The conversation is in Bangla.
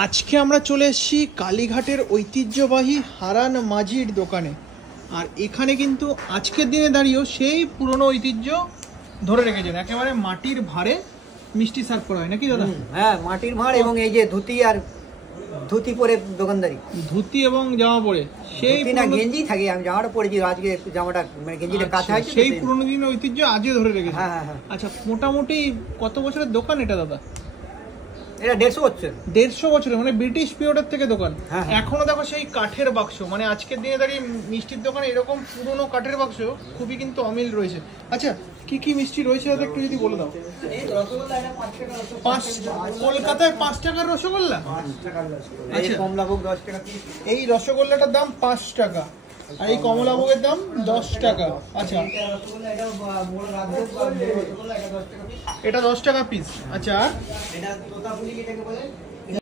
আজকে আমরা চলে এসেছি কালীঘাটের ঐতিহ্যবাহী হারান মাঝির দোকানে। আর এখানে কিন্তু আজকের দিনে দাঁড়িয়েও সেই পুরনো ঐতিহ্য ধরে রেখেছেন। একেবারে মাটির ভাঁড়ে মিষ্টি সার্ভ করা হয় নাকি দাদা? হ্যাঁ, মাটির ভাঁড় এবং এই যে ধুতি আর ধুতি পরে দোকানদারি, ধুতি এবং জামা পরে সেই না গেঞ্জি থাকে। আমি জামাটা পরেছি আজকে, জামাটা মানে গেঞ্জিটা কাঁচা আছে। সেই পুরনো দিনের ঐতিহ্য আজও ধরে রেখেছে। হ্যাঁ হ্যাঁ। আচ্ছা, মোটামুটি কত বছরের দোকান এটা দাদা? এটা 150 বছর। 150 বছরের, মানে ব্রিটিশ পিরিয়ডের থেকে দোকান। হ্যাঁ। এখনো দেখো সেই কাঠের বাক্স, মানে আজকের দিনে দাঁড়িয়ে মিষ্টির দোকানে এরকম পুরনো কাঠের বাক্স খুবই কিন্তু অমিল রয়েছে। আচ্ছা, কি কি মিষ্টি রয়েছে দাদা একটু যদি বলে দাও। কলকাতায় 5 টাকার রসগোল্লা। আচ্ছা, কমলাভোগ 10 টাকা। এই রসগোল্লাটার দাম 5 টাকা, আর এই কমলাভোগের দাম 10 টাকা। আচ্ছা, এটা 10 টাকা পিস। আচ্ছা, এটা তোতাপুরি যেটাকে বলে